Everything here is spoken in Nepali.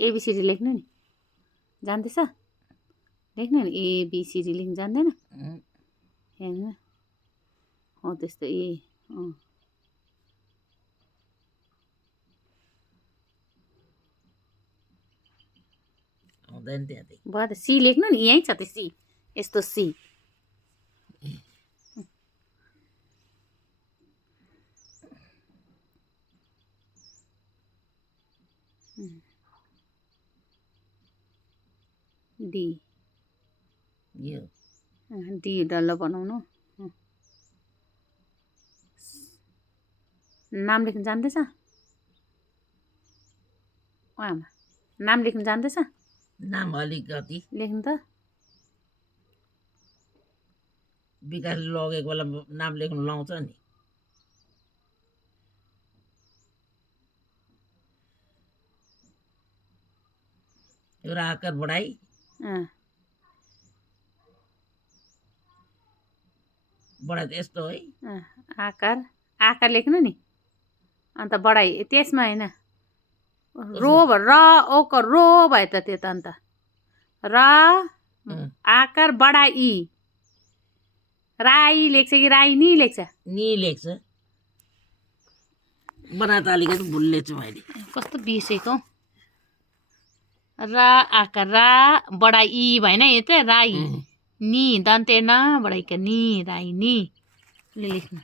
एबीसीडी लेख्नु नि जान्दैछ लेख्नु नि एबीसीडी लेख्नु जान्दैन हेर्नु हो त्यस्तो हुँदैन त्यहाँ भयो त सी लेख्नु नि यहीँ छ त सी यस्तो सी डी यो डी डल्लो बनाउनु नाम लेख्नु जान्दैछ आमा नाम लेख्नु जान्दैछ नाम अलिकति लेख्नु त विकासले लगेको बेला नाम लेख्नु लाउँछ नि एउटा आकार बढाई बढाइ त यस्तो है आकार आकार लेख्नु नि अन्त बढाइ त्यसमा होइन रो र ओको रो भयो त त्यो त अन्त र आकार बढाई राई लेख्छ कि राई नि लेख्छ नि लेख्छ बना त अलिकति भुल्लेछु मैले कस्तो बिर्सेको र आकार रा बढाई भएन यो त राई नि दन्ते न बढाइका नि राई नि लेख्नु